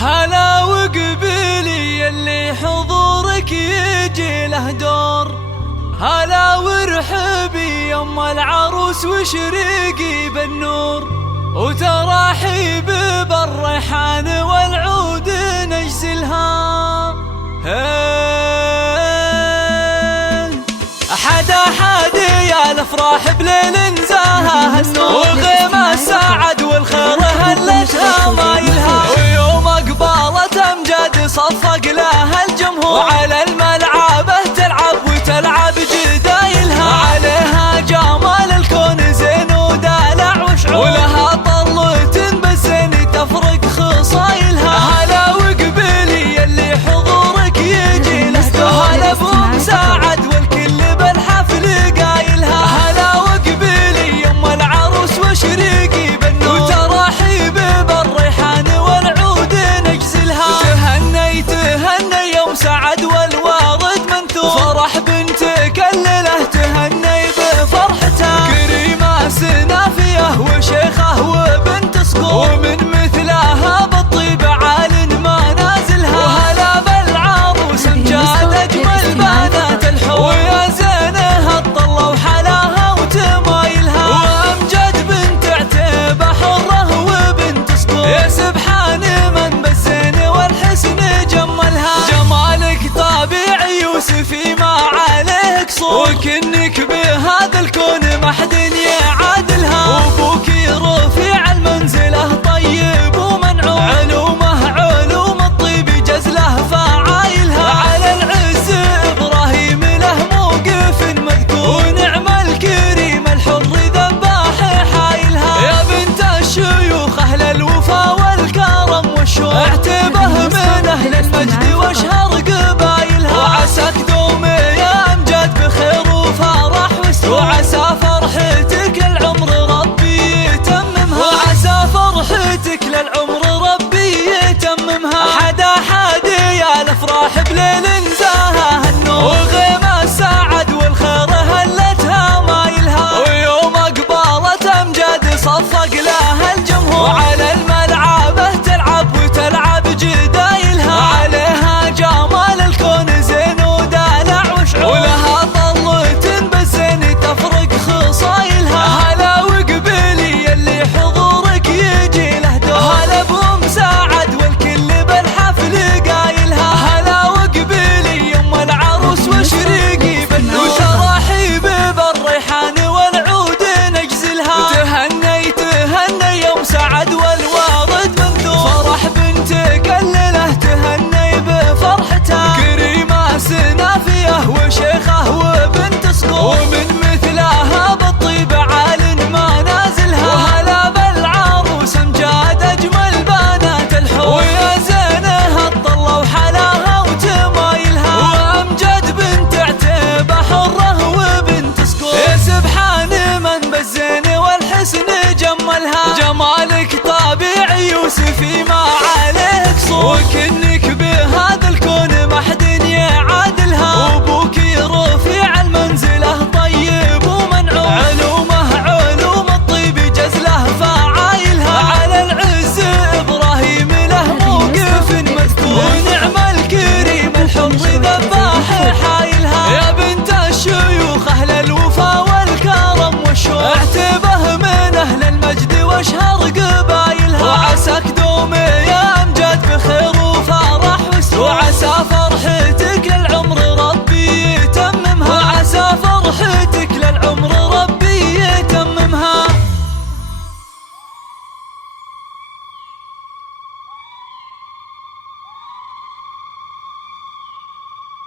هلا وقبيلي اللي حضورك يجي له دور، هلا ورحبي يم العروس وشريقي بالنور، وتراحيب بالريحان والعود نجزلها. حدا يا الافراح بليل نزاها النور، وغيمة سعد والخير هلتها مايلها، ويوم اقبالة امجاد صفق لها الجمهور، وعلى الملعبة تلعب وتلعب جدايلها، عليها جمال الكون زين ودلع وشعور، ولها طلة بالزين تفرق خصايلها. هلا وقبيلي اللي حضورك يجي له دور، هلا بمساعد والكل بالحفل قايلها، هلا وقبيلي يم العروس وشريقي بالنور، وتراحيب بالريحان والعود نجزلها. تهني يوم سعد والوارد منثور، فرح بنتك الليله تهني بفرحتها، كريمه سنافيه وشيخه وبنت صقور، ومن مثلها بالطيب عال ما نازلها، وهلا بالعروس امجاد اجمل بنات الحور، ويا زينها الطله وحلاها وتمايلها، وامجد بنت عتيبه حره وبنت صقور، يا سبحان من بالزين والحسن جملها، جمالك طبيعي يوسفي ما عليه قصور، وكنك بهذا الكون ما حد يعادلها، وابوك رفيع المنزله طيب ومنعوم، علوم الطيب جزله فعايلها، على العز ابراهيم له موقف مذكور، ونعم الكريم الحر ذباح حايلها، يا بنت الشيوخ اهل الوفا والكرم والشوق، اعتبه من اهل المجد واشهر قبايلها، وعساك دوم يا امجاد بخير وفرح وسرور، وعسى فرحتك للعمر ربي يتممها، وعسى فرحتك للعمر ربي يتممها. حدا يا الافراح بليل